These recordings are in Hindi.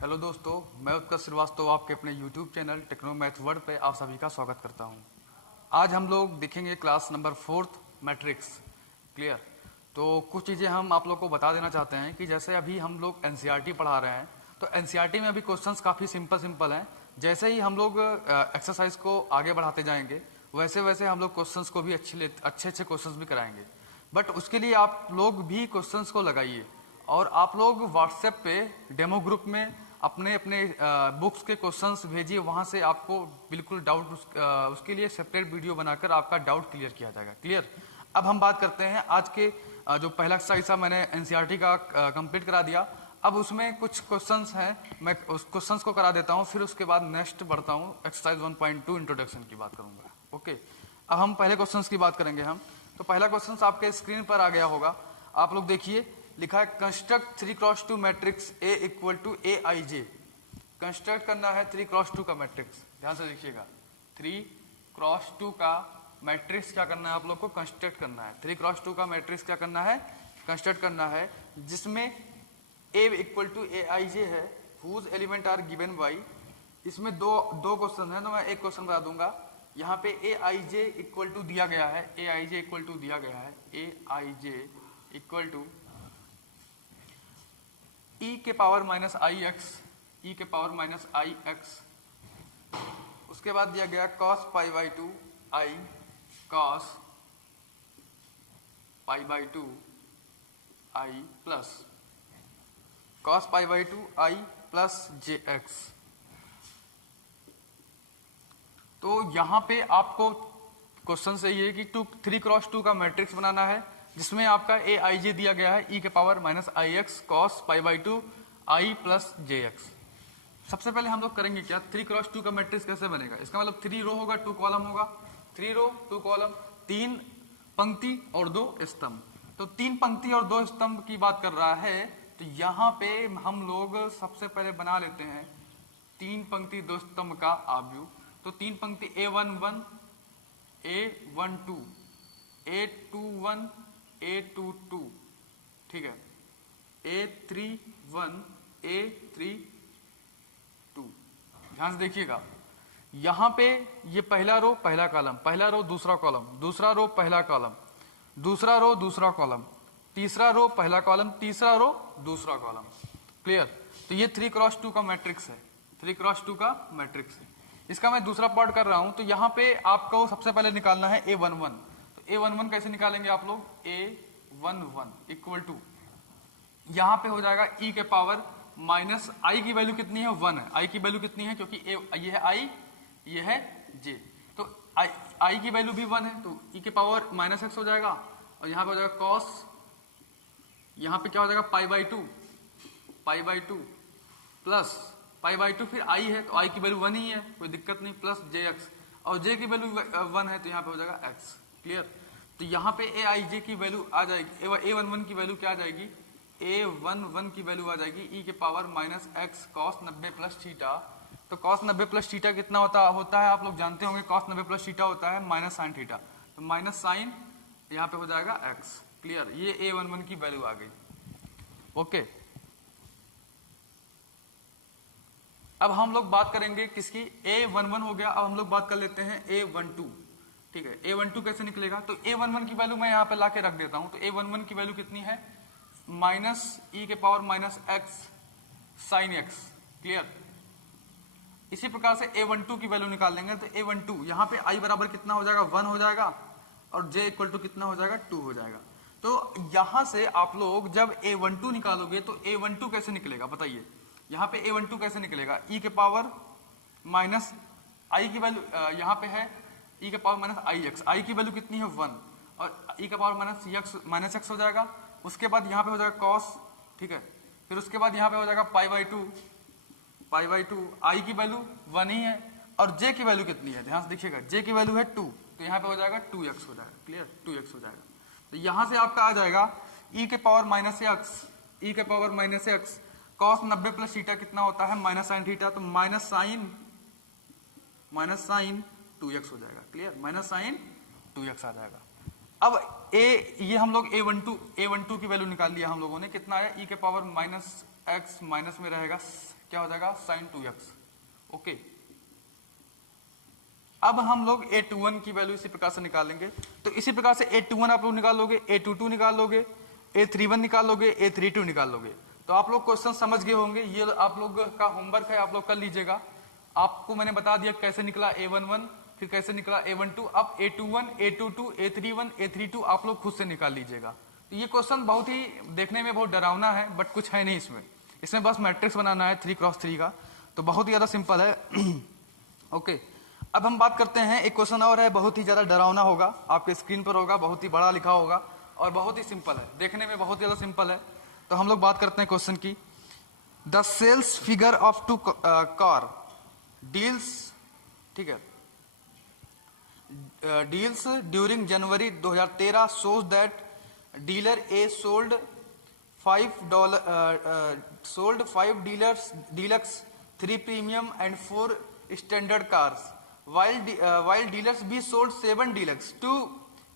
हेलो दोस्तों, मैं उत्कर्ष श्रीवास्तव आपके अपने YouTube channel techno math word पे आप सभी का स्वागत करता हूं। आज हम लोग देखेंगे क्लास नंबर 4 मैट्रिक्स। क्लियर। तो कुछ चीज़ें हम आप लोग को बता देना चाहते हैं कि जैसे अभी हम लोग एनसीईआरटी पढ़ा रहे हैं, तो एनसीईआरटी में अभी क्वेश्चंस काफ़ी सिंपल हैं। जैसे ही हम लोग एक्सरसाइज को आगे बढ़ाते जाएंगे वैसे वैसे हम लोग क्वेश्चंस को भी अच्छे क्वेश्चंस भी कराएंगे। बट उसके लिए आप लोग भी क्वेश्चंस को लगाइए और आप लोग व्हाट्सएप पे डेमो ग्रुप में अपने अपने बुक्स के क्वेश्चंस भेजिए। वहां से आपको बिल्कुल डाउट उसके लिए सेपरेट वीडियो बनाकर आपका डाउट क्लियर किया जाएगा। क्लियर। अब हम बात करते हैं आज के जो पहला एक्सरसाइज था, मैंने एनसीईआरटी का कंप्लीट करा दिया। अब उसमें कुछ क्वेश्चंस हैं, मैं उस क्वेश्चंस को करा देता हूं, फिर उसके बाद नेक्स्ट बढ़ता हूं, एक्सरसाइज 1.2 इंट्रोडक्शन की बात करूंगा। ओके। अब हम पहले क्वेश्चंस की बात करेंगे। हम तो पहला क्वेश्चन आपके स्क्रीन पर आ गया होगा, आप लोग देखिए। लिखा है construct 3x2 matrix A equal to AIJ। Construct करना है 3x2 का मैट्रिक्स। ध्यान से देखिएगा, 3x2 का मैट्रिक्स क्या करना है आप लोग को? कंस्ट्रक्ट करना है। 3x2 का मैट्रिक्स क्या करना है? कंस्ट्रक्ट करना है, जिसमें A इक्वल टू AIJ है, whose element are given by. इसमें दो क्वेश्चन है, तो मैं एक क्वेश्चन बता दूंगा। यहाँ पे AIJ इक्वल टू दिया गया है, AIJ इक्वल टू दिया गया है, AIJ इक्वल टू e के पावर माइनस आई एक्स, ई के पावर माइनस आई एक्स। उसके बाद दिया गया cos pi by 2 I cos pi by 2 I plus cos pi by 2 I plus J x. तो यहां पे आपको क्वेश्चन सही है कि 3x2 का मैट्रिक्स बनाना है, जिसमें आपका AIJ दिया गया है e के power minus I x cos pi by 2 I plus J x. सबसे पहले हम लोग करेंगे क्या, 3x2 का मैट्रिक्स कैसे बनेगा? इसका मतलब 3 रो होगा, 2 कॉलम होगा। 3 रो 2 कॉलम, 3 पंक्ति और 2 स्तंभ। तो 3 पंक्ति और 2 स्तंभ की बात कर रहा है, तो यहाँ पे हम लोग सबसे पहले बना लेते हैं 3 पंक्ति 2 स्तंभ का आव्यूह। तो 3 पंक्ति A11 A12 A21 A22, ठीक है, A31 A32। ध्यान से देखिएगा, यहां पे ये पहला रो पहला कॉलम, पहला रो दूसरा कॉलम, दूसरा रो पहला कॉलम, दूसरा रो दूसरा कॉलम, तीसरा रो पहला कॉलम, तीसरा रो दूसरा कॉलम। क्लियर। तो ये 3x2 का मैट्रिक्स है, 3x2 का मैट्रिक्स है। इसका मैं दूसरा पार्ट कर रहा हूं। तो यहां पे आपको सबसे पहले निकालना है A11। तो A11 कैसे निकालेंगे आप लोग? A11 इक्वल टू, यहां पे हो जाएगा e के पावर माइनस आई की वैल्यू कितनी है? 1 है। आई की वैल्यू कितनी है? क्योंकि ये है आई, ये है j, तो आई की वैल्यू भी 1 है, तो e के पावर माइनस एक्स हो जाएगा। और यहां पे हो जाएगा cos, यहां पे क्या हो जाएगा? Pi by 2 plus pi by 2, फिर आई है तो आई की वैल्यू 1 ही है, कोई दिक्कत नहीं, प्लस जे एक्स, और जे की वैल्यू 1 है तो यहाँ पे हो जाएगा x। क्लियर। तो यहाँ पे AIJ की वैल्यू आ जाएगी, A11 की वैल्यू क्या आ जाएगी? A11 की वैल्यू आ जाएगी e के power minus x cos 90 plus theta. तो कॉस 90 प्लस थीटा कितना होता है? आप लोग जानते होंगे, कॉस 90 प्लस थीटा होता है माइनस साइन थीटा। तो माइनस साइन यहाँ पे हो जाएगा x। क्लियर। ये A11 की वैल्यू आ गई। ओके। अब हम लोग बात करेंगे किसकी? A11 हो गया। अब हम लोग बात कर लेते हैं A12। ठीक है, A12 कैसे निकलेगा? तो A11 की वैल्यू मैं यहाँ पे लाके रख देता हूं। तो A11 की वैल्यू कितनी है? माइनस ई के power minus x sine x. Clear. इसी प्रकार से A12 की वैल्यू निकाल लेंगे। तो A12 यहाँ पे i बराबर कितना हो जाएगा? 1 हो जाएगा, और j इक्वल टू कितना हो जाएगा? 2 हो जाएगा। तो यहां से आप लोग जब A12 निकालोगे तो A12 कैसे निकलेगा बताइए? यहाँ पे A12 कैसे निकलेगा? e के पावर माइनस आई की वैल्यू यहाँ पे है e के पावर माइनस आई एक्स, आई की वैल्यू कितनी है? 1, और e के पावर माइनस एक्स हो जाएगा। उसके बाद यहाँ पे हो जाएगा cos, ठीक है, फिर उसके बाद यहाँ पे हो जाएगा पाई बाई 2, आई की वैल्यू 1 ही है, और j की वैल्यू कितनी है? ध्यान से देखिएगा, j की वैल्यू है 2, तो यहाँ पे हो जाएगा 2x हो जाएगा। क्लियर, 2x हो जाएगा। तो यहां से आपका आ जाएगा e के power minus x cos 90 plus theta कितना होता है? माइनस साइन थीटा, तो माइनस साइन 2x हो जाएगा। क्लियर, माइनस साइन 2x आ जाएगा। अब ये हम लोग A12 की वैल्यू निकाल लिया हम लोगों ने, कितना है? e के पावर माइनस एक्स माइनस में रहेगा क्या हो जाएगा sin 2x। ओके, अब हम लोग A21 की वैल्यू इसी प्रकार से निकालेंगे। तो इसी प्रकार से A21 आप लोग निकाल लोगे, A22 निकाल लोगे, A31 निकाल लोगे, A32 निकाल लोगे। तो आप लोग क्वेश्चन समझ गए होंगे, ये आप लोग का होमवर्क है, आप लोग कर लीजिएगा। आपको मैंने बता दिया कैसे निकला A11, फिर कैसे निकला A12, अब A21, A22, A31, A32 आप लोग खुद से निकाल लीजिएगा। तो ये क्वेश्चन बहुत ही देखने में बहुत डरावना है, बट कुछ है नहीं इसमें। इसमें बस मैट्रिक्स बनाना है 3x3 का, तो बहुत ही ज्यादा सिंपल है। ओके, अब हम बात करते हैं, एक क्वेश्चन और है, बहुत ही ज्यादा डरावना होगा, आपके स्क्रीन पर होगा, बहुत ही बड़ा लिखा होगा और बहुत ही सिंपल है, देखने में बहुत ज्यादा सिंपल है। तो हम लोग बात करते हैं क्वेश्चन की। The sales figure of two car deals, ठीक है, deals during January 2013 shows that dealer A sold $5 deluxe, 3 premium and 4 standard cars, while dealers B sold 7 deluxe, 2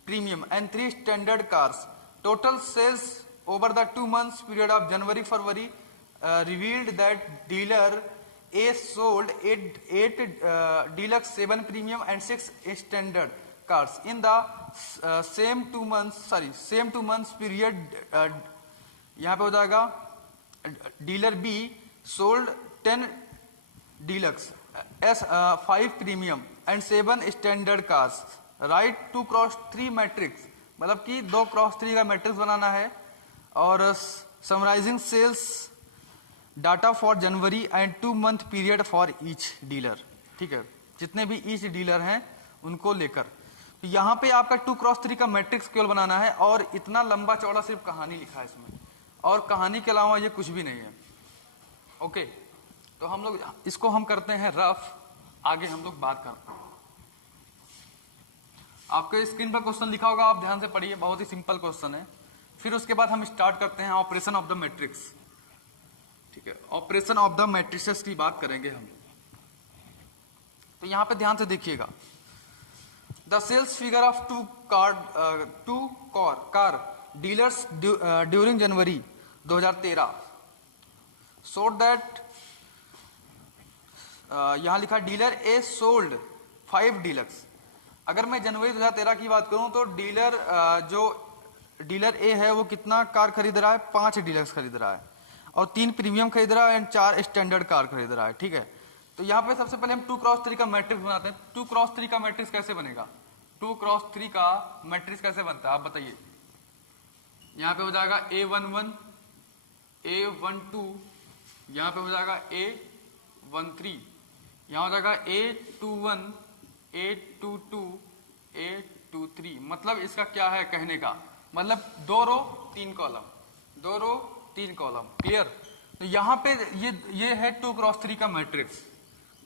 premium and 3 standard cars. Total sales over the 2 months period of January-February revealed that dealer A sold 8 deluxe, 7 premium and 6 standard cars. In the same 2 months period, यहाँ पे हो जाएगा dealer B sold 10 deluxe, 5 premium and 7 standard cars. Right 2x3 matrix, मतलब कि 2x3 का मैट्रिक्स बनाना है, और summarizing sales data for January and 2 month period for each dealer, ठीक है, जितने भी ईच डीलर हैं उनको लेकर। तो यहाँ पे आपका 2x3 का मैट्रिक्स केवल बनाना है, और इतना लंबा चौड़ा सिर्फ कहानी लिखा है इसमें, और कहानी के अलावा ये कुछ भी नहीं है। ओके, तो हम लोग इसको हम करते हैं रफ, आगे हम लोग बात करते हैं। आपके स्क्रीन पर क्वेश्चन लिखा होगा, आप ध्यान से पढ़िए, बहुत ही सिंपल क्वेश्चन है। फिर उसके बाद हम स्टार्ट करते हैं ऑपरेशन ऑफ द मैट्रिक्स, ठीक है, ऑपरेशन ऑफ द मैट्रिसेस की बात करेंगे हम। तो यहां पे ध्यान से देखिएगा, the sales figure of two car dealers during January 2013 showed that, यहां लिखा डीलर ए सोल्ड 5 डीलक्स। अगर मैं जनवरी 2013 की बात करूं तो डीलर जो डीलर ए है वो कितना कार खरीद रहा है, 5 डीलक्स खरीद रहा है, और 3 प्रीमियम खरीद रहा है एंड 4 स्टैंडर्ड कार खरीद रहा है, ठीक है। तो यहाँ पे सबसे पहले हम 2x3 का मैट्रिक्स बनाते हैं। 2x3 का मैट्रिक्स कैसे बनेगा, 2x3 का मैट्रिक्स कैसे बनता है आप बताइए। यहाँ पे हो जाएगा A11, A12, यहाँ पे हो जाएगा A13, यहाँ हो जाएगा A21, A22, A23। मतलब इसका क्या है कहने का मतलब 2 रो 3 कॉलम, 2 रो 3 कॉलम, क्लियर। तो यहाँ पे ये है 2x3 का मैट्रिक्स।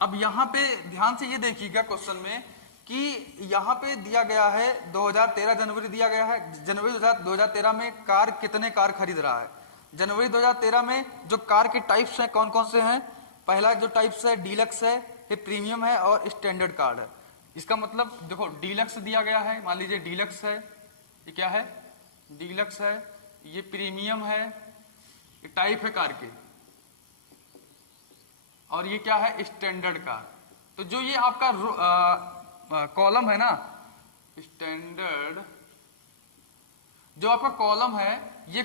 अब यहाँ पे ध्यान से ये देखिएगा क्वेश्चन में कि यहाँ पे दिया गया है 2013 जनवरी दिया गया है, जनवरी 2013 में कार कितने कार खरीद रहा है। जनवरी 2013 में जो कार के टाइप्स हैं कौन कौन से हैं, पहला जो टाइप्स है डीलक्स है, ये प्रीमियम है और स्टैंडर्ड कार है। इसका मतलब देखो डीलक्स दिया गया है, मान लीजिए डीलक्स है, ये क्या है डीलक्स है, ये प्रीमियम है, ये टाइप है कार के, और ये क्या है स्टैंडर्ड कार। तो जो ये आपका कॉलम है ना स्टैंडर्ड, जो आपका कॉलम है, ये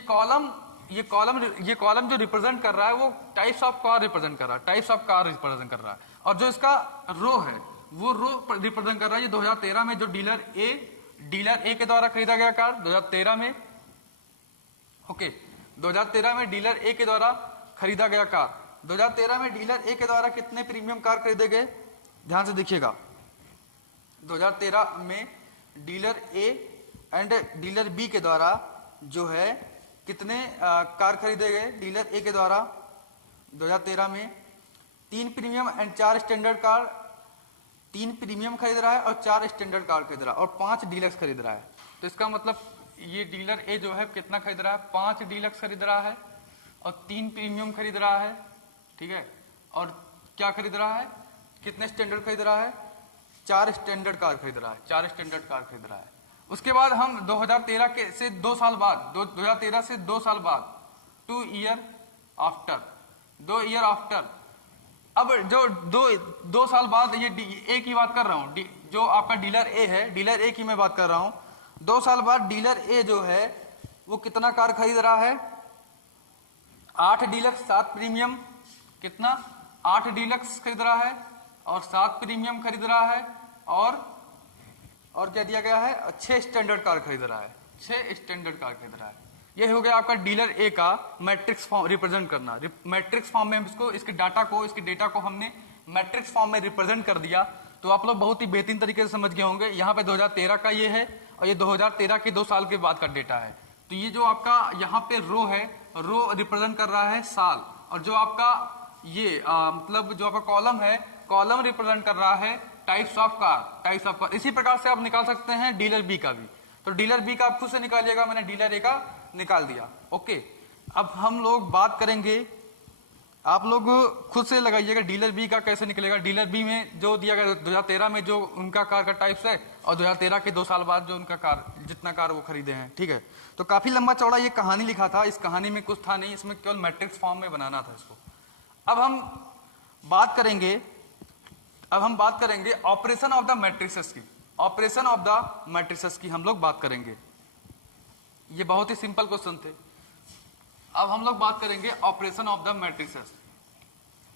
कॉलम जो रिप्रेजेंट कर रहा है वो टाइप्स ऑफ कार रिप्रेजेंट कर रहा है, टाइप्स ऑफ कार रिप्रेजेंट कर रहा है। और जो इसका रो है वो रो रिप्रेजेंट कर रहा है ये 2013 में जो डीलर ए के द्वारा खरीदा गया कार 2013 में। ओके, 2013 में डीलर ए के द्वारा खरीदा गया कार। 2013 में डीलर ए के द्वारा कितने प्रीमियम कार खरीदे गए, ध्यान से देखिएगा। 2013 में dealer A and dealer B के द्वारा जो है कितने कार खरीदे गए डीलर ए के द्वारा 2013 में 3 premium and 4 standard car, 3 premium खरीद रहा है और 4 स्टैंडर्ड कार खरीद रहा है और 5 डीलक्स खरीद रहा है। तो इसका मतलब ये डीलर ए जो है कितना खरीद रहा है, 5 डीलक्स खरीद रहा है और 3 प्रीमियम खरीद रहा है, ठीक है। और क्या खरीद रहा है, कितने स्टैंडर्ड खरीद रहा है, 4 स्टैंडर्ड कार खरीद रहा है, 4 स्टैंडर्ड कार खरीद रहा है। उसके बाद हम 2013 के से 2 साल बाद 2013 से 2 साल बाद 2 ईयर आफ्टर अब जो दो साल बाद ये ए की बात कर रहा हूं, जो आपका डीलर ए है, डीलर ए की मैं बात कर रहा हूं। 2 साल बाद डीलर ए जो है वो कितना कार खरीद रहा है? 8 डीलक्स 7 प्रीमियम, कितना? 8 डीलक्स खरीद रहा है और 7 प्रीमियम खरीद रहा है, और क्या दिया गया है? 6 स्टैंडर्ड कार खरीद रहा है, 6 स्टैंडर्ड कार खरीद रहा है। ये हो गया आपका डीलर ए का मैट्रिक्स फॉर्म रिप्रेजेंट करना। मैट्रिक्स फॉर्म में इसको, इसके डेटा को हमने मैट्रिक्स फॉर्म में रिप्रेजेंट कर दिया। तो आप लोग बहुत ही बेहतरीन तरीके से समझ गए होंगे। यहाँ पे 2013 का ये है और ये 2013 के 2 साल के बाद का डेटा है। तो ये जो आपका यहाँ पे रो है, रो रिप्रेजेंट कर रहा है साल, और जो आपका ये मतलब जो आपका कॉलम है, कॉलम रिप्रेजेंट कर रहा है टाइप्स ऑफ कार। इसी प्रकार से आप निकाल सकते हैं डीलर बी का भी। तो डीलर बी का आप खुद से निकालिएगा, मैंने डीलर ए का निकाल दिया। ओके, अब हम लोग बात करेंगे, आप लोग खुद से लगाइएगा डीलर बी का कैसे निकलेगा। डीलर बी में जो दिया गया 2013 में जो उनका कार का टाइप्स है, और 2013 के 2 साल बाद जो उनका कार, जितना कार वो खरीदे हैं, ठीक है। तो काफी लंबा चौड़ा ये कहानी लिखा था। इस कहानी में कुछ था नहीं, इसमें केवल मैट्रिक्स फॉर्म में बनाना था इसको। अब हम बात करेंगे ऑपरेशन ऑफ द मैट्रिसेस की। ऑपरेशन ऑफ द मैट्रिसेस की हम लोग बात करेंगे। ये बहुत ही सिंपल क्वेश्चन थे। अब हम लोग बात करेंगे ऑपरेशन ऑफ द मैट्रिसेस।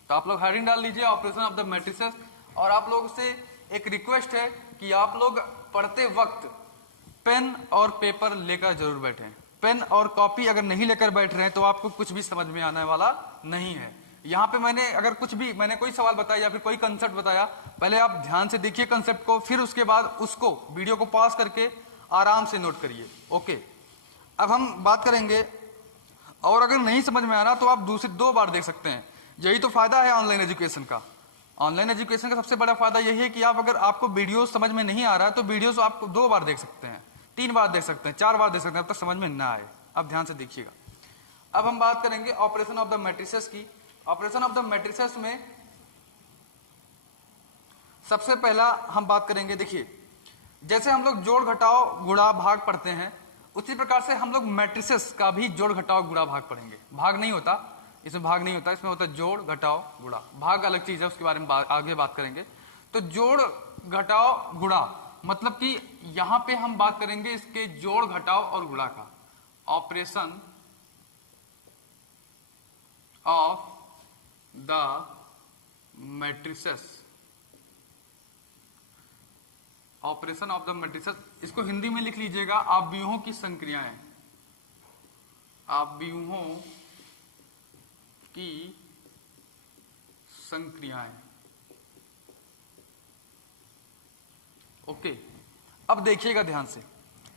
तो आप लोग हेडिंग डाल लीजिए ऑपरेशन ऑफ द मैट्रिसेस। और आप लोगों से एक रिक्वेस्ट है कि आप लोग पढ़ते वक्त पेन और पेपर लेकर जरूर बैठें। पेन और कॉपी अगर नहीं लेकर बैठ रहे हैं तो आपको कुछ भी समझ में आने वाला नहीं है। यहाँ पे मैंने कोई सवाल बताया या फिर कोई कंसेप्ट बताया, पहले आप ध्यान से देखिए कंसेप्ट को, फिर उसके बाद उसको वीडियो को पॉज करके आराम से नोट करिए। ओके, अब हम बात करेंगे, और अगर नहीं समझ में आ रहा तो आप दूसरी 2 बार देख सकते हैं। यही तो फायदा है ऑनलाइन एजुकेशन का। ऑनलाइन एजुकेशन का सबसे बड़ा फायदा यही है कि आप, अगर आपको वीडियो समझ में नहीं आ रहा है तो वीडियोस आप 2 बार देख सकते हैं, 3 बार देख सकते हैं, 4 बार देख सकते हैं, अब तक समझ में ना आए। अब ध्यान से देखिएगा। अब हम बात करेंगे ऑपरेशन ऑफ द मैट्रिसेस की। ऑपरेशन ऑफ द मैट्रिसेस में सबसे पहला हम बात करेंगे, देखिए जैसे हम लोग जोड़ घटाव गुणा भाग पढ़ते हैं, उसी प्रकार से हम लोग मैट्रिसेस का भी जोड़ घटाव गुणा भाग पढ़ेंगे। भाग नहीं होता इसमें, इसमें होता है जोड़ घटाव गुणा। भाग अलग चीज है, उसके बारे में आगे बात करेंगे। तो जोड़ घटाव गुणा मतलब कि यहां पे हम बात करेंगे इसके जोड़ घटाव और गुणा का। Operation of the matrices, operation of the matrices, इसको हिंदी में लिख लीजिएगा आव्यूहों की संक्रियाएं। आव्यूहों की संक्रियाएं। ओके, अब देखिएगा ध्यान से,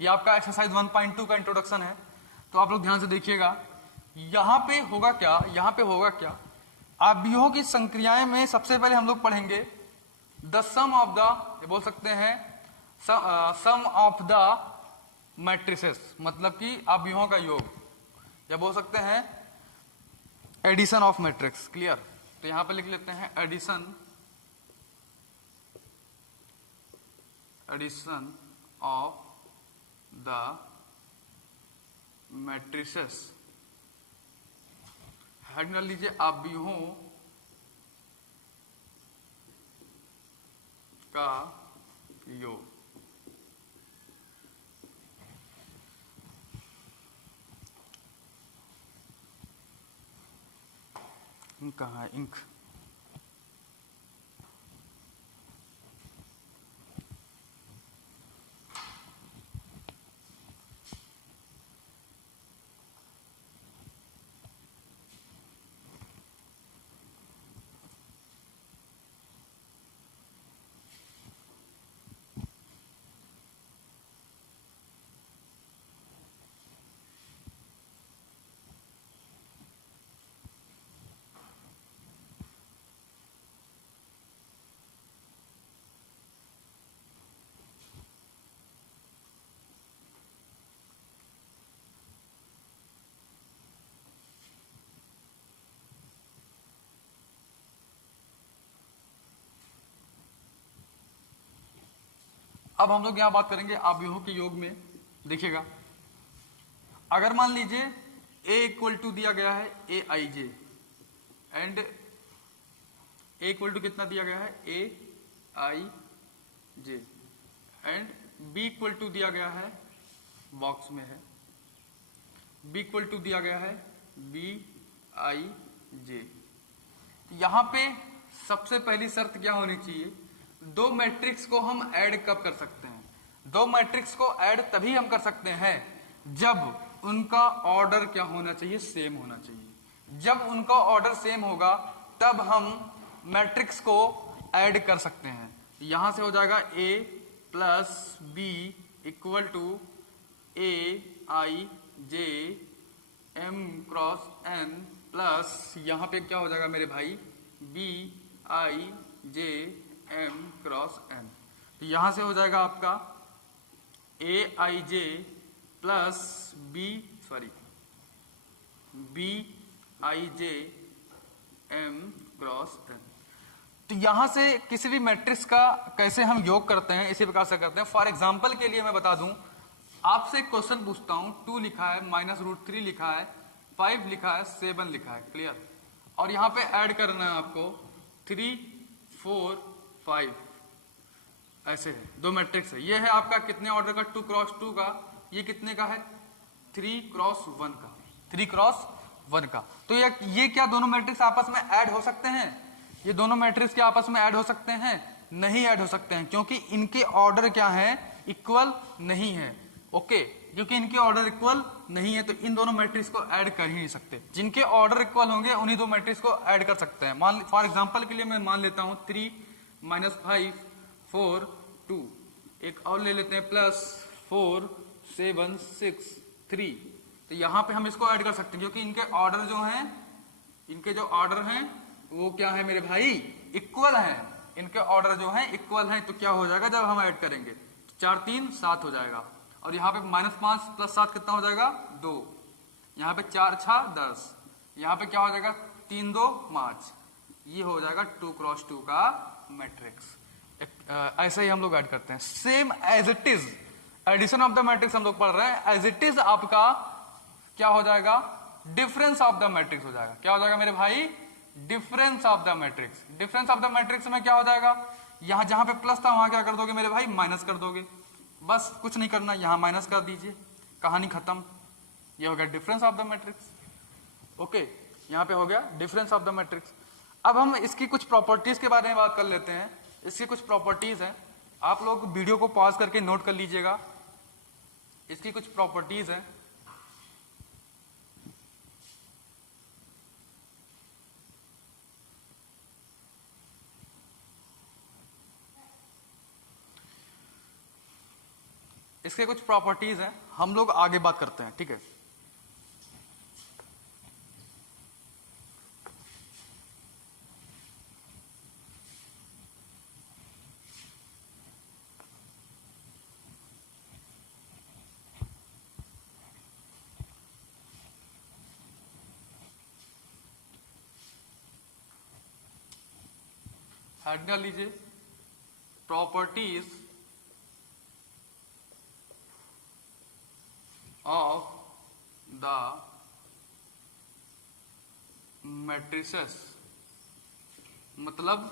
ये आपका एक्सरसाइज 1.2 का इंट्रोडक्शन है। तो आप लोग ध्यान से देखिएगा, यहां पे होगा क्या, आव्यूहों की संक्रियाएं में सबसे पहले हम लोग पढ़ेंगे द सम ऑफ द, ये बोल सकते हैं सम ऑफ द मैट्रिसेस, मतलब कि आव्यूहों का योग, या बोल सकते हैं एडिशन ऑफ मैट्रिक्स। क्लियर? तो यहां पे लिख लेते हैं addition of the matrices. Head डाल लीजिए आव्यूहों का योग। इंक कहाँ है? इंक अब हम लोग यहां बात करेंगे आव्यूहों के योग में। देखिएगा, अगर मान लीजिए A इक्वल टू दिया गया है A I J and A equal to कितना दिया गया है, A I J, and B equal to दिया गया है, बॉक्स में है, बी इक्वल टू दिया गया है बी आई जे। यहां पे सबसे पहली शर्त क्या होनी चाहिए, दो मैट्रिक्स को हम ऐड कब कर सकते हैं, दो मैट्रिक्स को ऐड तभी हम कर सकते हैं जब उनका ऑर्डर क्या होना चाहिए, सेम होना चाहिए। जब उनका ऑर्डर सेम होगा तब हम मैट्रिक्स को ऐड कर सकते हैं। यहां से हो जाएगा A plus B equal to A I J M cross N plus यहां पे क्या हो जाएगा मेरे भाई, B I J M cross N. तो यहां से हो जाएगा आपका A I J plus B I J M cross N. तो यहां से किसी भी मैट्रिक्स का कैसे हम योग करते हैं, इसी प्रकार से करते हैं। फॉर एग्जांपल के लिए मैं बता दूं, आपसे एक क्वेश्चन पूछता हूं, 2 लिखा है, -√3 लिखा है, 5 लिखा है, 7 लिखा है, क्लियर। और यहां पे ऐड करना है आपको 3, 4, 5, ऐसे है, दो मैट्रिक्स है। ये है आपका कितने ऑर्डर का, 2 क्रॉस 2 का, ये कितने का है, 3 क्रॉस 1 का, 3 क्रॉस 1 का। तो ये क्या दोनों मैट्रिक्स आपस में ऐड हो सकते हैं, ये दोनों मैट्रिक्स के आपस में ऐड हो सकते हैं, नहीं ऐड हो सकते हैं, क्योंकि इनके ऑर्डर क्या है, इक्वल नहीं है। ओके, क्योंकि इनके ऑर्डर इक्वल नहीं है तो इन दोनों मैट्रिक्स को ऐड कर ही नहीं सकते। जिनके ऑर्डर इक्वल होंगे उन्हीं दो मैट्रिक्स को ऐड कर सकते हैं। मान फॉर एग्जांपल के लिए मैं मान लेता हूं 3 -5 4 2, एक और ले लेते हैं +4 7 6 3। तो यहां पे हम इसको ऐड कर सकते हैं क्योंकि इनके ऑर्डर जो हैं, इनके जो ऑर्डर हैं वो क्या है मेरे भाई, इक्वल हैं। इनके ऑर्डर जो हैं इक्वल हैं। तो क्या हो जाएगा जब हम ऐड करेंगे, 4 3 7 हो जाएगा। और यहाँ पे -5 + 7 कितना हो जाएगा, 2। यहाँ पे 4 6 10, यहाँ पे क्या हो जाएगा 3 2 5। ये हो जाएगा 2 क्रॉस 2 का मैट्रिक्स। ऐसे ही हम लोग ऐड करते हैं, same as it is. Addition of the matrix हम लोग पढ़ रहे हैं, एज इट इज आपका क्या हो जाएगा, डिफरेंस ऑफ द मैट्रिक्स हो जाएगा। क्या हो जाएगा मेरे भाई, difference of the matrix. Difference of the matrix में क्या हो जाएगा, यहां जहां पे प्लस था वहां क्या कर दोगे मेरे भाई, माइनस कर दोगे। बस कुछ नहीं करना, यहां माइनस कर दीजिए, कहानी खत्म। ये हो गया difference of the matrix. Okay, यहां पे हो गया डिफरेंस ऑफ द मैट्रिक्स। अब हम इसकी कुछ प्रॉपर्टीज के बारे में बात कर लेते हैं। इसकी कुछ प्रॉपर्टीज हैं, आप लोग वीडियो को पॉज करके नोट कर लीजिएगा। इसकी कुछ प्रॉपर्टीज हैं। इसके कुछ प्रॉपर्टीज हैं, हम लोग आगे बात करते हैं, ठीक है। हेड डाल लीजिए, प्रॉपर्टीज ऑफ द मैट्रिसेस, मतलब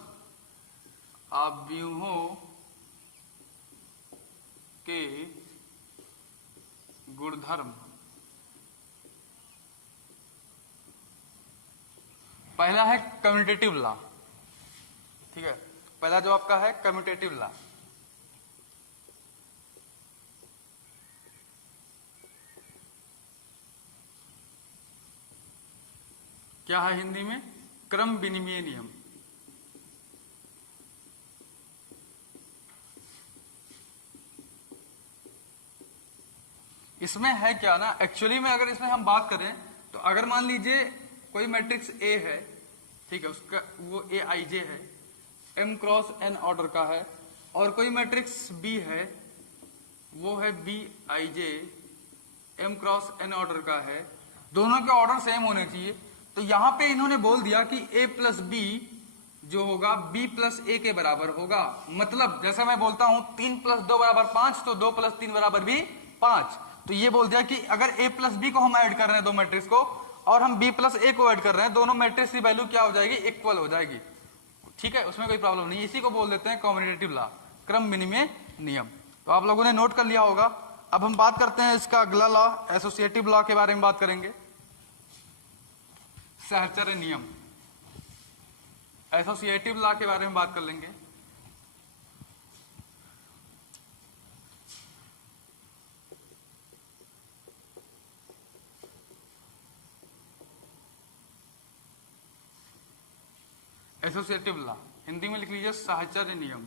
अव्यूहों के गुणधर्म। पहला है कम्यूटेटिव लॉ, ठीक है। पहला जो आपका है कम्यूटेटिव लॉ। क्या है हिंदी में, क्रम विनिमय नियम। इसमें है क्या ना, एक्चुअली में अगर इसमें हम बात करें तो अगर मान लीजिए कोई मैट्रिक्स ए है, ठीक है, उसका वो ए आई जे है, m क्रॉस n ऑर्डर का है, और कोई मैट्रिक्स बी है, वो है B I J m cross n order का है। दोनों के ऑर्डर सेम होने चाहिए। तो यहां पे इन्होंने बोल दिया कि a प्लस बी जो होगा b प्लस a के बराबर होगा। मतलब जैसे मैं बोलता हूं 3 + 2 = 5, तो 2 + 3 = भी 5। तो ये बोल दिया कि अगर a प्लस बी को हम ऐड कर रहे हैं दो मैट्रिक्स को, और हम b प्लस a को ऐड कर रहे हैं, दोनों मैट्रिक्स की वैल्यू क्या हो जाएगी, इक्वल हो जाएगी। ठीक है, उसमें कोई प्रॉब्लम नहीं, इसी को बोल देते हैं कम्यूटेटिव लॉ, क्रम विनिमय नियम। तो आप लोगों ने नोट कर लिया होगा। अब हम बात करते हैं इसका अगला लॉ, एसोसिएटिव लॉ के बारे में बात करेंगे। सहचर्य नियम, एसोसिएटिव लॉ के बारे में बात कर लेंगे। एसोसिएटिव लॉ हिंदी में लिख लीजिए सहचर्य नियम।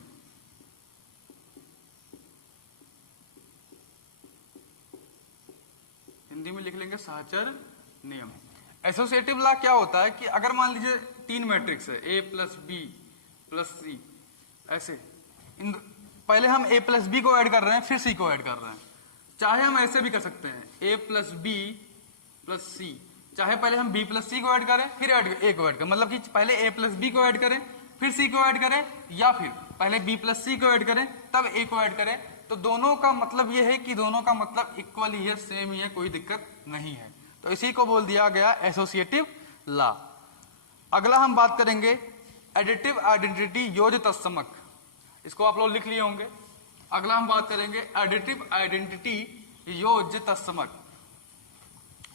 हिंदी में लिख लेंगे सहचर्य नियम। एसोसिएटिव लॉ क्या होता है कि अगर मान लीजिए तीन मैट्रिक्स है, ए प्लस बी प्लस सी, ऐसे पहले हम ए प्लस बी को ऐड कर रहे हैं, फिर सी को ऐड कर रहे हैं। चाहे हम ऐसे भी कर सकते हैं, ए प्लस बी प्लस सी, चाहे पहले हम बी प्लस सी को ऐड करें फिर ए को ऐड करें, मतलब कि पहले ए प्लस बी को ऐड करें फिर सी को ऐड करें, या फिर पहले बी प्लस सी को ऐड करें तब ए को ऐड करें। तो दोनों का मतलब यह है कि दोनों का मतलब इक्वल ही है, सेम ही है, कोई दिक्कत नहीं है। तो इसी को बोल दिया गया एसोसिएटिव लॉ। अगला हम बात करेंगे एडिटिव आइडेंटिटी योज्य तत्समक, इसको आप लोग लिख लिए होंगे। अगला हम बात करेंगे एडिटिव आइडेंटिटी योज्य तत्समक।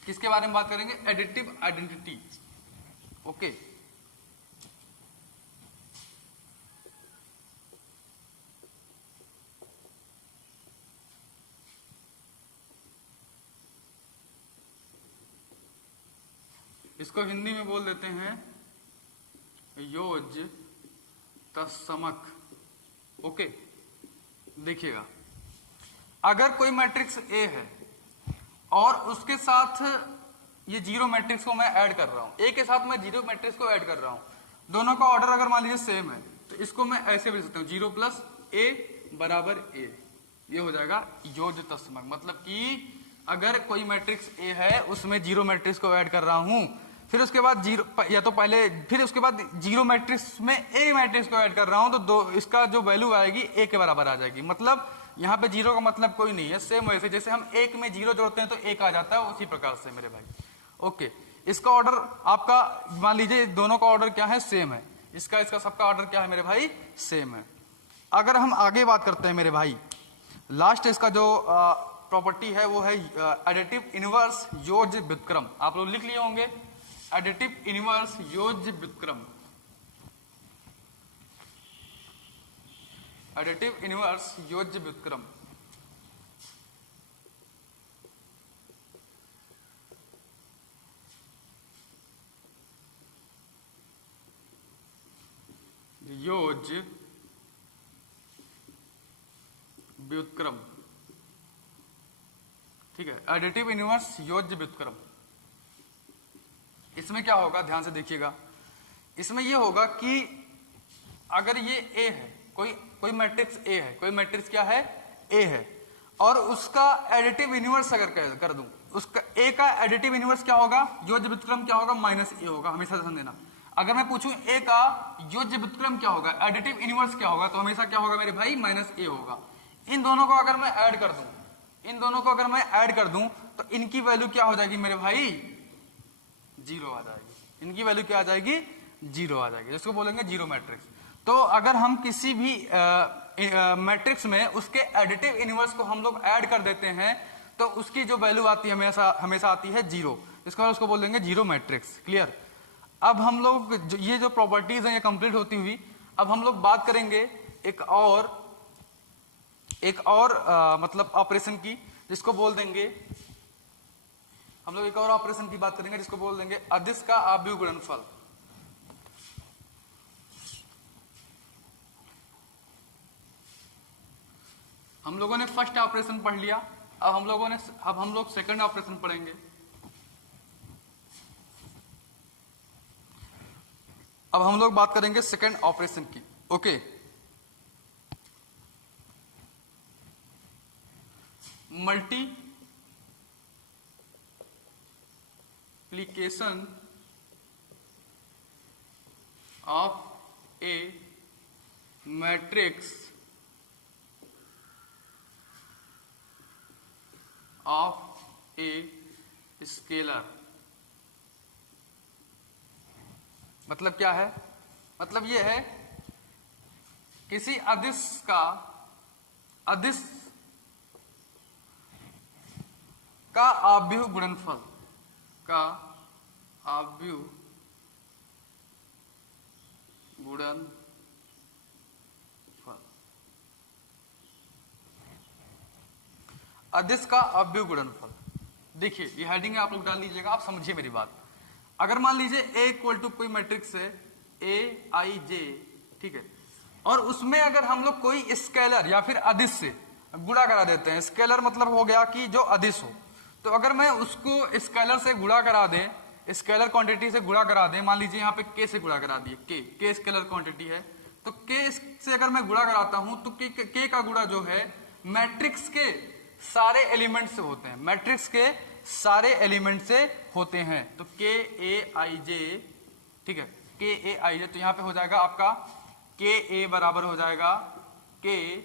किसके बारे में बात करेंगे? Additive identity. ओके, इसको हिंदी में बोल देते हैं योज्य तत्समक। ओके, देखिएगा, अगर कोई मैट्रिक्स ए है और उसके साथ ये जीरो मैट्रिक्स को मैं ऐड कर रहा हूं, ए के साथ मैं जीरो मैट्रिक्स को ऐड कर रहा हूं, दोनों का ऑर्डर अगर मान लीजिए सेम है, तो इसको मैं ऐसे भी लिख सकता हूं, जीरो प्लस ए बराबर ए। ये हो जाएगा योज्य तत्समक। मतलब कि अगर कोई मैट्रिक्स ए है उसमें जीरो मैट्रिक्स को ऐड कर रहा हूं, फिर उसके बाद जीरो, या तो पहले फिर उसके बाद जीरो मैट्रिक्स में ए मैट्रिक्स को ऐड कर रहा हूं, तो दो इसका जो वैल्यू आएगी ए के बराबर आ जाएगी। मतलब यहाँ पे जीरो का मतलब कोई नहीं है, सेम वैसे जैसे हम एक में जीरो जोड़ते हैं तो एक आ जाता है, उसी प्रकार से मेरे भाई। ओके, इसका ऑर्डर आपका मान लीजिए दोनों का ऑर्डर क्या है? सेम है। इसका सबका ऑर्डर क्या है मेरे भाई? सेम है। अगर हम आगे बात करते हैं मेरे भाई, लास्ट इसका जो प्रॉपर्टी है वो है एडिटिव इनवर्स योज्य व्युत्क्रम। आप लोग लिख लिए होंगे एडिटिव इनवर्स योज्य व्युत्क्रम। एडिटिव इनवर्स योज्य व्युत्क्रम। योज्य व्युत्क्रम, ठीक है, एडिटिव इनवर्स योज्य व्युत्क्रम। इसमें क्या होगा, ध्यान से देखिएगा। इसमें यह होगा कि अगर ये ए है, कोई मैट्रिक्स ए है, कोई मैट्रिक्स क्या है? ए है, और उसका एडिटिव इनवर्स अगर कर दूं, उसका ए का एडिटिव इनवर्स क्या होगा? योज्य व्युत्क्रम क्या होगा? माइनस ए होगा। हमेशा ध्यान देना, अगर मैं पूछूं ए का योज्य व्युत्क्रम क्या होगा, एडिटिव इनवर्स क्या होगा, तो हमेशा क्या होगा मेरे भाई? माइनस ए होगा। इन दोनों को अगर मैं ऐड कर दूं, तो इनकी वैल्यू क्या हो जाएगी मेरे भाई? जीरो आ जाएगी। इनकी वैल्यू क्या आ जाएगी? जीरो आ जाएगी, जिसको बोलेंगे जीरो मैट्रिक्स। तो अगर हम किसी भी मैट्रिक्स में उसके एडिटिव इनवर्स को हम लोग ऐड कर देते हैं, तो उसकी जो वैल्यू आती है हमेशा आती है जीरो। इसके बाद उसको बोलेंगे जीरो मैट्रिक्स। क्लियर? अब हम लोग ये जो प्रॉपर्टीज हैं ये कंप्लीट होती हुई, अब हम लोग बात करेंगे एक और मतलब ऑपरेशन की, जिसको बोल देंगे, हम लोग एक और ऑपरेशन की बात करेंगे जिसको बोल देंगे अदिश का आव्यूह गुणनफल। हम लोगों ने फर्स्ट ऑपरेशन पढ़ लिया, अब हम लोग सेकंड ऑपरेशन पढ़ेंगे। अब हम लोग बात करेंगे सेकंड ऑपरेशन की। Okay, multiplication of A matrix of a scalar. मतलब क्या है? मतलब ये है किसी अदिश का आव्यूह गुणनफल का आव्यूह गुणनफल, अदिश का आव्यूह गुणनफल। देखिए ये हेडिंग आप लोग डाल लीजिएगा, आप समझिए मेरी बात। अगर मान लीजिए A इक्वल टू कोई मैट्रिक्स है AIJ, ठीक है, और उसमें अगर हम लोग कोई स्केलर या फिर अदिश से गुणा करा देते हैं, स्केलर मतलब हो गया कि जो अदिश हो, तो अगर मैं उसको स्केलर से गुणा करा दें, स्केलर क्वांटिटी से गुणा करा दें, मान लीजिए यहाँ पे K से गुणा करा दिए, K स्केलर क्वांटिटी है, तो K से अगर मैं गुणा कराता हूं तो K का गुणा जो है मैट्रिक्स के सारे एलिमेंट से होते हैं, मैट्रिक्स के सारे एलिमेंट से होते हैं। तो KAIJ, ठीक है, KAIJ, तो यहां पे हो जाएगा आपका KA बराबर हो जाएगा KAIJ।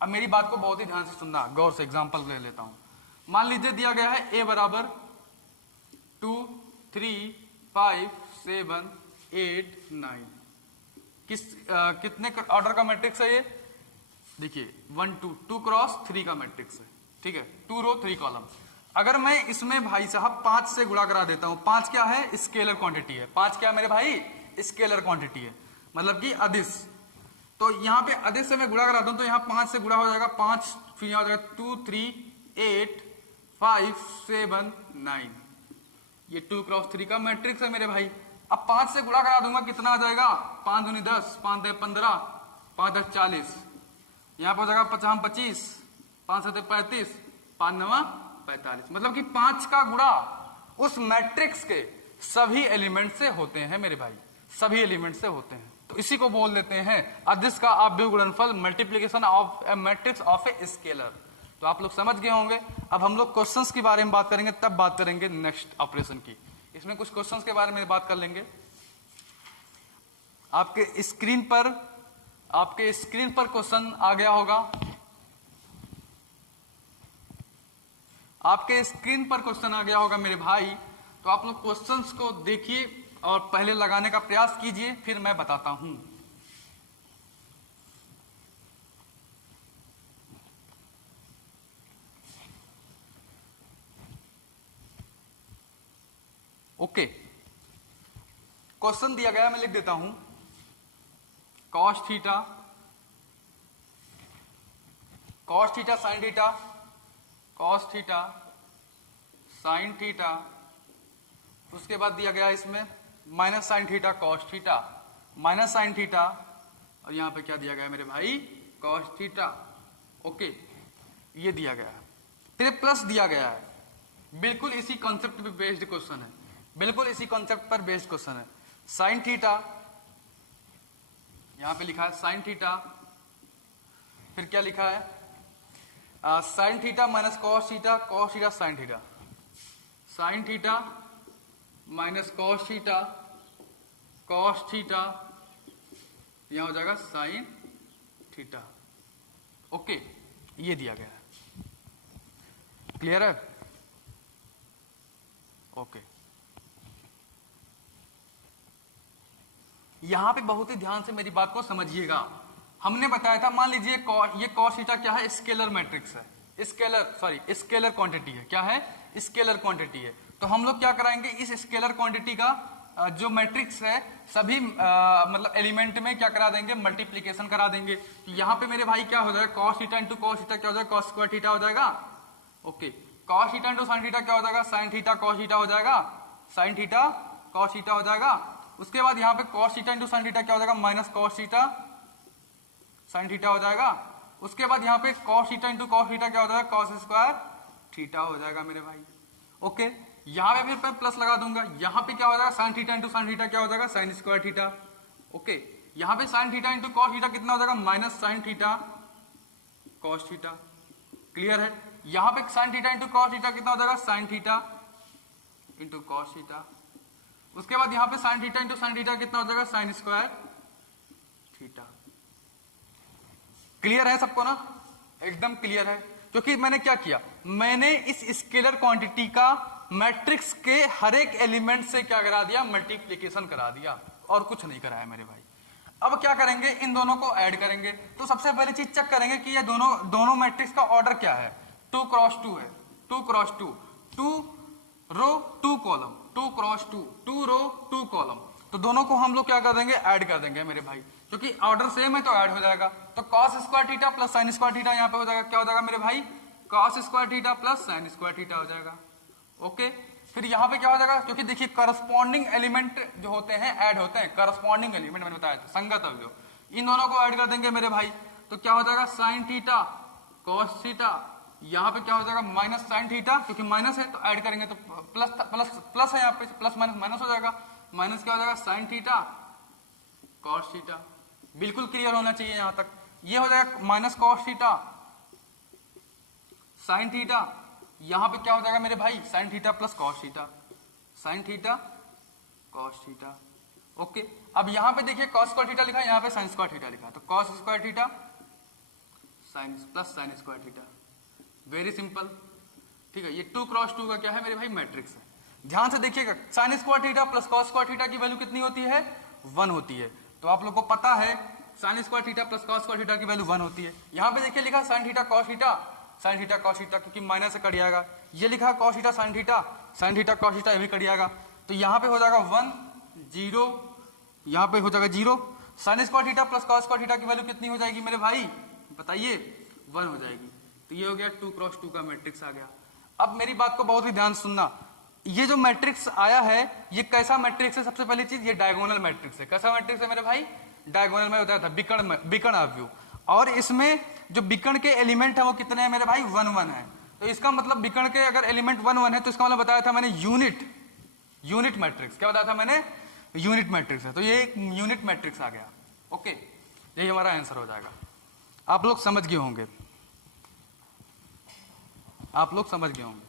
अब मेरी बात को बहुत ही ध्यान से सुनना, गौर से एग्जांपल ले लेता हूं। मान लीजिए दिया गया है A बराबर 2 3 5 7 8 9, कितने ऑर्डर का मैट्रिक्स है ये? देखिए 1 2 2 क्रॉस 3 का मैट्रिक्स है, ठीक है, 2 रो 3 कॉलम। अगर मैं इसमें भाई साहब 5 से गुणा करा देता हूं, 5 क्या है? स्केलर क्वांटिटी है। 5 क्या मेरे भाई? स्केलर क्वांटिटी है, मतलब कि अदिश। तो यहाँ पे अदिश से मैं गुणा कराता हूं तो यहाँ 5 से गुणा हो जाएगा 5, फिर यहाँ हो जाएगा 2 3 8 5 7 9, ये 2 क्रॉस 3 का मैट्रिक्स है मेरे भाई। अब 5 से गुणा करा दूंगा, कितना आ जाएगा? 5 दूनी 10, 5 दे 15, 5 10 40, यहाँ पर हो जाएगा 5 25, 5 7 35, 5 9 45, मतलब कि 5 का गुणा उस मैट्रिक्स के सभी एलिमेंट से होते हैं मेरे भाई, सभी एलिमेंट से होते हैं। तो इसी को बोल देते हैं अदिश का आव्यूह गुणनफल, multiplication of A matrix of a scalar. तो आप लोग समझ गए होंगे। अब हम लोग क्वेश्चंस के बारे में बात करेंगे, तब बात करेंगे नेक्स्ट ऑपरेशन की। इसमें कुछ क्वेश्चंस के बारे में बात कर लेंगे। आपके स्क्रीन पर क्वेश्चन आ गया होगा, आपके स्क्रीन पर क्वेश्चन आ गया होगा मेरे भाई। तो आप लोग क्वेश्चंस को देखिए और पहले लगाने का प्रयास कीजिए, फिर मैं बताता हूं। ओके, क्वेश्चन दिया गया, मैं लिख देता हूं। Cos theta sine theta, cos theta sine theta, उसके बाद दिया गया इसमें minus sine theta cos theta, minus sine theta, और यहां पे क्या दिया गया मेरे भाई? Cos theta. ओके, ये दिया गया है, फिर प्लस दिया गया है। बिल्कुल इसी कॉन्सेप्ट पे बेस्ड क्वेश्चन है, बिल्कुल इसी कॉन्सेप्ट पर बेस्ड क्वेश्चन है। साइन थीटा, यहां पे लिखा है साइन थीटा, फिर क्या लिखा है? Sine theta minus cos theta, cos theta sine theta, sine theta minus cos theta, cos theta, यहां हो जाएगा साइन थीटा। ओके, ये दिया गया है, क्लियर है? ओके, यहां पे बहुत ही ध्यान से मेरी बात को समझिएगा। हमने बताया था, मान लीजिए ये कॉस थीटा क्या है? स्केलर मैट्रिक्स है, स्केलर क्वांटिटी है। क्या है? स्केलर क्वांटिटी है। तो हम लोग क्या कराएंगे, इस स्केलर क्वांटिटी का जो मैट्रिक्स है सभी मतलब एलिमेंट में क्या करा देंगे? मल्टीप्लीकेशन करा देंगे। तो यहाँ पे मेरे भाई क्या हो जाएगा? Cos theta into cos theta क्या हो जाएगा? कॉस स्क्वायर थीटा हो जाएगा। Okay, cos theta into sine theta क्या हो जाएगा? साइन थीटा कॉस थीटा हो जाएगा, साइन थीटा कॉस थीटा हो जाएगा। उसके बाद यहाँ पे cos theta into sine theta क्या हो जाएगा? Minus cos theta sine theta हो जाएगा। उसके बाद यहाँ पे cos theta into cos theta क्या हो जाएगा? कॉस स्क्वायर थीटा हो जाएगा मेरे भाई। ओके, यहाँ पे फिर मैं प्लस लगा दूंगा, यहाँ पे क्या हो जाएगा? Sine theta into sine theta क्या हो जाएगा? Sine square theta. ओके, यहाँ पे sine theta into cos theta कितना हो जाएगा? Minus sine theta cos theta. Clear है? यहाँ पे sine theta into cos theta कितना हो जाएगा? Sine theta into cos theta. उसके बाद यहाँ पे sine theta into sine theta कितना हो जाएगा? Sine square theta. क्लियर है सबको ना? एकदम क्लियर है। क्योंकि मैंने क्या किया, मैंने इस स्केलर क्वांटिटी का मैट्रिक्स के हर एक एलिमेंट से क्या करा दिया? मल्टीप्लीकेशन करा दिया। और कुछ नहीं कराया मेरे भाई। अब क्या करेंगे, इन दोनों को ऐड करेंगे। तो सबसे पहले चीज चेक करेंगे कि ये दोनों मैट्रिक्स का ऑर्डर क्या है। 2 क्रॉस 2 है, 2 क्रॉस 2, 2 रो 2 कॉलम, 2 क्रॉस 2, 2 रो 2 कॉलम। तो दोनों को हम लोग क्या कर देंगे, ऐड कर देंगे मेरे भाई, क्योंकि ऑर्डर सेम है तो ऐड हो जाएगा। तो cos square theta plus sine square theta यहाँ पे हो जाएगा, क्या हो जाएगा मेरे भाई, cos square theta plus sine square theta हो जाएगा। ओके, फिर यहाँ पे क्या हो जाएगा, क्योंकि देखिए करस्पॉन्डिंग एलिमेंट जो होते हैं ऐड होते हैं, करस्पॉन्डिंग एलिमेंट मैंने बताया था, संगत अवयव, इन दोनों को ऐड कर देंगे मेरे भाई। तो क्या हो जाएगा, साइन थीटा कॉस थीटा, यहाँ पे क्या हो जाएगा माइनस साइन थीटा, क्योंकि माइनस है तो ऐड करेंगे तो प्लस प्लस प्लस है, यहाँ पे प्लस माइनस माइनस हो जाएगा, माइनस क्या हो जाएगा साइन थीटा कॉस थीटा। बिल्कुल क्लियर होना चाहिए यहां तक। ये हो जाएगा minus cos theta sine theta, यहां पे क्या हो जाएगा मेरे भाई, sine theta plus cos theta, sine theta cos theta. Okay, अब यहां पे देखिए कॉस स्क्वायर थीटा लिखा है, यहां पे साइन स्क्वायर थीटा लिखा है, तो cos square theta sine plus sine square theta, very simple. ठीक है, ये 2 क्रॉस 2 का क्या है मेरे भाई, मैट्रिक्स है। ध्यान से देखिएगा, sine square theta plus cos square theta की वैल्यू कितनी होती है, 1 होती है। तो आप लोग को पता है sine square theta plus cos square theta की वैल्यू 1 होती है। यहां पे देखिए लिखा sine theta cos theta, sine theta cos theta, क्योंकि माइनस से कट जाएगा। ये लिखा cos theta sine theta cos theta, ये भी कट जाएगा। तो यहाँ पे हो जाएगा 1 0, यहाँ पे हो जाएगा 0। Sine square theta plus cos square theta की वैल्यू कितनी हो जाएगी मेरे भाई, बताइए, 1 हो जाएगी। तो ये हो गया 2 क्रॉस 2 का मैट्रिक्स आ गया। अब मेरी बात को बहुत ही ध्यान सुनना, ये जो मैट्रिक्स आया है ये कैसा मैट्रिक्स है, सबसे पहली चीज ये डायगोनल मैट्रिक्स है। कैसा मैट्रिक्स है मेरे भाई, डायगोनल में बताया था, विकर्ण अवयव, और इसमें जो विकर्ण के एलिमेंट है वो कितने हैं मेरे भाई, 1 1 है। तो इसका मतलब विकर्ण के अगर एलिमेंट 1 1 है तो इसका मतलब बताया था मैंने यूनिट मैट्रिक्स। क्या बताया था मैंने, यूनिट मैट्रिक्स है। तो ये एक यूनिट मैट्रिक्स आ गया। ओके, यही हमारा आंसर हो जाएगा। आप लोग समझ गए होंगे, आप लोग समझ गए होंगे।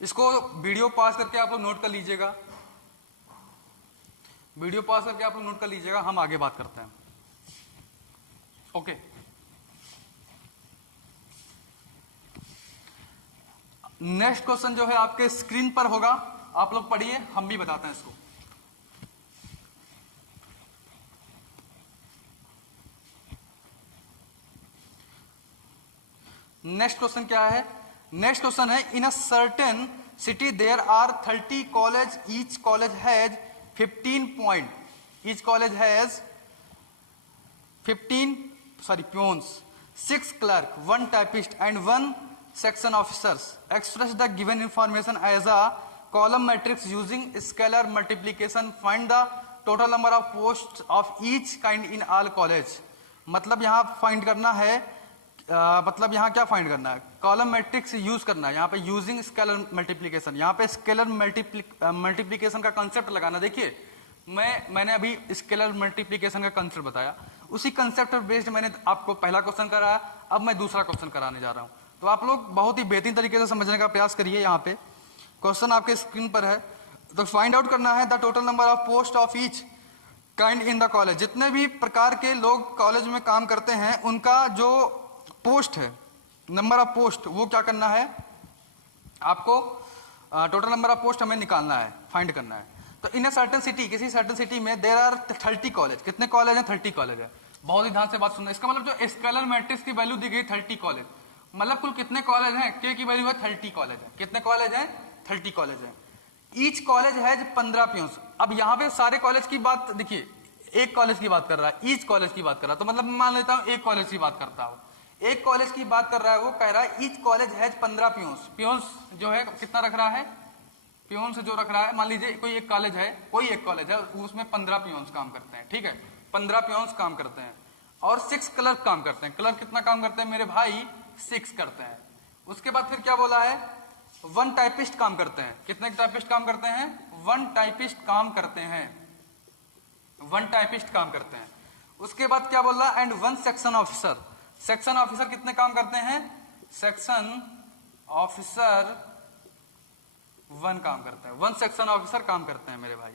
इसको वीडियो पास करके आप लोग नोट कर लीजिएगा, वीडियो पास करके आप लोग नोट कर लीजिएगा, हम आगे बात करते हैं। ओके, नेक्स्ट क्वेश्चन जो है आपके स्क्रीन पर होगा, आप लोग पढ़िए, हम भी बताते हैं इसको। नेक्स्ट क्वेश्चन क्या है, नेक्स्ट क्वेश्चन है, in a certain city there are 30 college, each college has 15 point, each college has 15 peons, 6 clerk, 1 typist and 1 section officers. Express the given information as a column matrix using scalar multiplication. Find the total number of posts of each kind in all college. मतलब यहाँ फाइंड करना है, मतलब यहाँ क्या फाइंड करना है, कॉलम मैट्रिक्स यूज करना है। यहाँ पे यूजिंग स्केलर मल्टीप्लीकेशन, यहाँ पे स्केलर मल्टीप्लीकेशन का कंसेप्ट लगाना। देखिए मैंने अभी स्केलर मल्टीप्लीकेशन का कंसेप्ट बताया, उसी कंसेप्ट पर बेस्ड मैंने आपको पहला क्वेश्चन कराया, अब मैं दूसरा क्वेश्चन कराने जा रहा हूँ। तो आप लोग बहुत ही बेहतरीन तरीके से समझने का प्रयास करिए। यहाँ पे क्वेश्चन आपके स्क्रीन पर है, तो फाइंड आउट करना है the total number of post of each kind in the college. जितने भी प्रकार के लोग कॉलेज में काम करते हैं उनका जो पोस्ट है, नंबर ऑफ पोस्ट, वो क्या करना है आपको, टोटल नंबर ऑफ पोस्ट हमें निकालना है, फाइंड करना है। तो इन अ सर्टेन सिटी, किसी सर्टेन सिटी में देयर आर 30 कॉलेज, कितने कॉलेज हैं, 30 कॉलेज है। बहुत ही ध्यान से बात सुनना, इसका मतलब जो स्केलर मैट्रिक्स की वैल्यू दी गई 30 कॉलेज, मतलब कुल कितने कॉलेज हैं, के की वैल्यू है 30 कॉलेज है। कितने कॉलेज हैं, 30 कॉलेज है। Each college has 15 peons. अब यहाँ पे सारे कॉलेज की बात देखिए, एक कॉलेज की बात कर रहा है, ईच कॉलेज की बात कर रहा है, तो मतलब मान लेता हूँ एक कॉलेज की बात करता हूँ, एक कॉलेज की बात कर रहा है, वो कह रहा है each college has 15 peons. Peons जो है कितना रख रहा है, पियोन्स जो रख रहा है, मान लीजिए कोई एक कॉलेज है, कोई एक कॉलेज है, उसमें 15 पियोन्स काम करते हैं, ठीक है, 15 पियोन्स काम करते हैं, और 6 क्लर्क काम करते हैं। क्लर्क कितना काम करते हैं मेरे भाई, 6 करते हैं। उसके बाद फिर क्या बोला है, 1 टाइपिस्ट काम करते हैं। कितने टाइपिस्ट काम करते हैं, 1 टाइपिस्ट काम करते हैं, 1 टाइपिस्ट काम करते हैं। उसके बाद क्या बोल रहा है, and 1 section officer. Section officer कितने काम करते हैं, सेक्शन ऑफिसर 1 काम करते हैं, 1 सेक्शन ऑफिसर काम करते हैं मेरे भाई।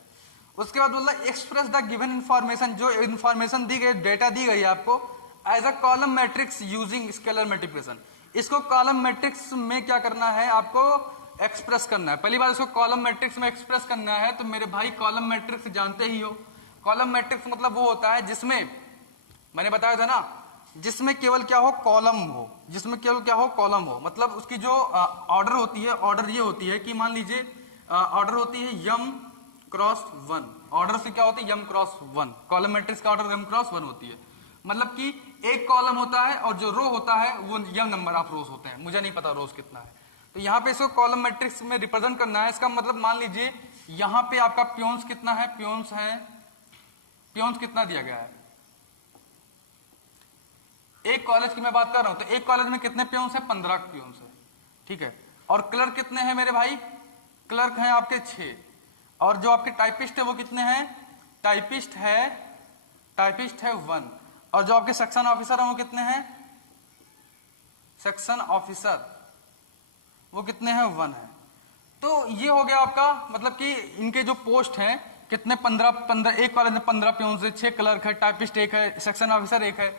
उसके बाद बोला एक्सप्रेस द गिवन इंफॉर्मेशन, जो इंफॉर्मेशन दी गई, डेटा दी गई आपको, as a column matrix using scalar multiplication. इसको कॉलम मैट्रिक्स में क्या करना है आपको, एक्सप्रेस करना है। पहली बात इसको कॉलम मैट्रिक्स में एक्सप्रेस करना है, तो मेरे भाई कॉलम मैट्रिक्स जानते ही हो। कॉलम मैट्रिक्स मतलब वो होता है जिसमें मैंने बताया था ना, जिसमें केवल क्या हो, कॉलम हो, जिसमें केवल क्या हो, कॉलम हो। मतलब उसकी जो ऑर्डर होती है, ऑर्डर ये होती है कि मान लीजिए ऑर्डर होती है यम क्रॉस 1। ऑर्डर से क्या होती है, यम क्रॉस 1। कॉलम मैट्रिक्स का ऑर्डर यम क्रॉस 1 होती है। मतलब कि एक कॉलम होता है और जो रो होता है वो यम नंबर ऑफ रोज होते हैं। मुझे नहीं पता रोज कितना है, तो यहाँ पे इसको कॉलम मैट्रिक्स में रिप्रेजेंट करना है। इसका मतलब मान लीजिए यहाँ पे आपका पियोन्स कितना है, पियोन्स है, पियोन्स कितना दिया गया है। एक कॉलेज की मैं बात कर रहा हूं, तो एक कॉलेज में कितने पियोन्स है, 15 पियोन्स है, ठीक है। और क्लर्क कितने हैं मेरे भाई, क्लर्क हैं आपके 6। और जो आपके टाइपिस्ट है वो कितने हैं, टाइपिस्ट है 1। और जो आपके सेक्शन ऑफिसर हैं वो कितने हैं, सेक्शन ऑफिसर वो कितने हैं, 1 है। तो ये हो गया आपका, मतलब कि इनके जो पोस्ट हैं कितने, 15। एक कॉलेज में 15 पियोन्स है, 6 क्लर्क है, टाइपिस्ट 1 है, सेक्शन ऑफिसर 1 है।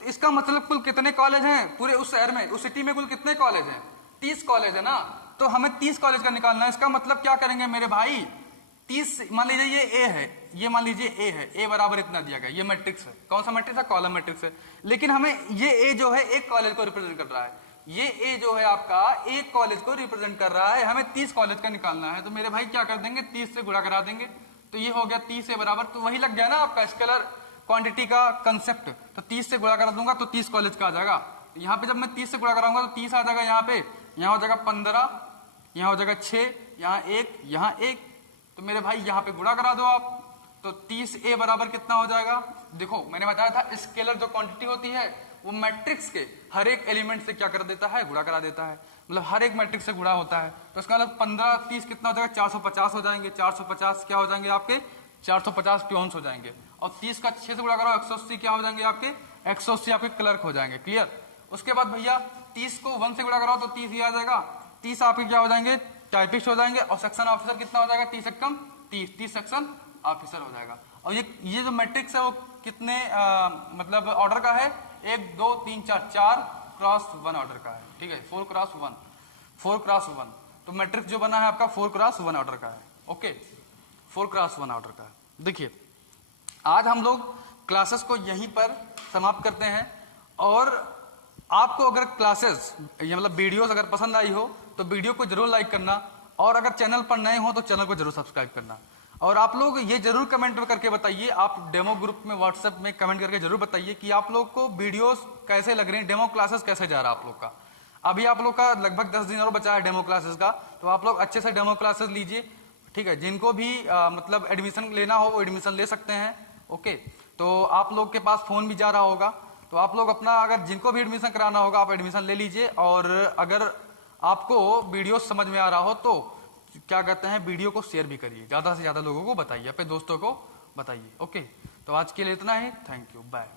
तो इसका मतलब कुल कितने कॉलेज हैं पूरे उस शहर में, उस सिटी में कुल कितने कॉलेज हैं, 30 कॉलेज है ना। तो हमें 30 कॉलेज का निकालना है। इसका मतलब क्या करेंगे मेरे भाई, 30, मान लीजिए ये ए है, ये मान लीजिए ए है, ए बराबर इतना दिया गया, ये मैट्रिक्स है। कौन सा मैट्रिक्स है, कॉलम मैट्रिक्स है। लेकिन हमें ये ए जो है एक कॉलेज को रिप्रेजेंट कर रहा है, ये ए जो है आपका एक कॉलेज को रिप्रेजेंट कर रहा है। हमें 30 कॉलेज का निकालना है, तो मेरे भाई क्या कर देंगे, 30 से गुणा करा देंगे। तो ये हो गया 30 से बराबर, तो वही लग गया ना आपका स्केलर क्वांटिटी का कंसेप्ट। तो 30 से गुणा करा दूंगा तो 30 कॉलेज का आ जाएगा। यहाँ पे जब मैं 30 से गुणा कराऊंगा तो 30 आ जाएगा, यहाँ पे, यहाँ हो जाएगा 15, यहाँ हो जाएगा 6, यहाँ 1, यहाँ 1। तो मेरे भाई यहाँ पे गुणा करा दो आप, तो 30 ए बराबर कितना हो जाएगा। देखो मैंने बताया था स्केलर जो क्वांटिटी होती है वो मैट्रिक्स के हर एक एलिमेंट से क्या कर देता है, गुणा करा देता है। मतलब हर एक मैट्रिक्स से गुणा होता है। तो इसका मतलब 15 30 कितना हो जाएगा, 450 हो जाएंगे। 450 क्या हो जाएंगे आपके, 450 पियोन्स हो जाएंगे। और 30 का 6 से गुणा करो, 180 क्या हो जाएंगे आपके, 180 आपके क्लर्क हो जाएंगे। क्लियर। उसके बाद भैया 30 को 1 से गुणा कराओ तो 30 ही आ जाएगा। 30 आपके क्या हो जाएंगे, टाइपिस्ट हो जाएंगे। और सेक्शन ऑफिसर कितना हो जाएगा, 30 एकम 30 सेक्शन ऑफिसर हो जाएगा। और ये जो मैट्रिक्स है वो कितने मतलब ऑर्डर का है, 1 2 3 4 क्रॉस 1 ऑर्डर का है, ठीक है। 4 क्रॉस 1। तो मैट्रिक्स जो बना है आपका 4 क्रॉस 1 ऑर्डर का है। ओके, 4 क्रॉस 1 ऑर्डर का है। देखिए आज हम लोग क्लासेस को यहीं पर समाप्त करते हैं। और आपको अगर क्लासेस ये मतलब वीडियोस अगर पसंद आई हो तो वीडियो को जरूर लाइक करना, और अगर चैनल पर नए हो तो चैनल को जरूर सब्सक्राइब करना। और आप लोग ये जरूर कमेंट करके बताइए, आप डेमो ग्रुप में व्हाट्सएप में कमेंट करके जरूर बताइए कि आप लोग को वीडियोस कैसे लग रही हैं, डेमो क्लासेस कैसे जा रहा है आप लोग का। अभी आप लोग का लगभग 10 दिन और बचा है डेमो क्लासेस का, तो आप लोग अच्छे से डेमो क्लासेस लीजिए, ठीक है। जिनको भी मतलब एडमिशन लेना हो वो एडमिशन ले सकते हैं। ओके, तो आप लोग के पास फोन भी जा रहा होगा, तो आप लोग अपना अगर जिनको भी एडमिशन कराना होगा आप एडमिशन ले लीजिए। और अगर आपको वीडियो समझ में आ रहा हो तो क्या कहते हैं, वीडियो को शेयर भी करिए, ज्यादा से ज्यादा लोगों को बताइए, अपने दोस्तों को बताइए। ओके, तो आज के लिए इतना ही। Thank you, bye.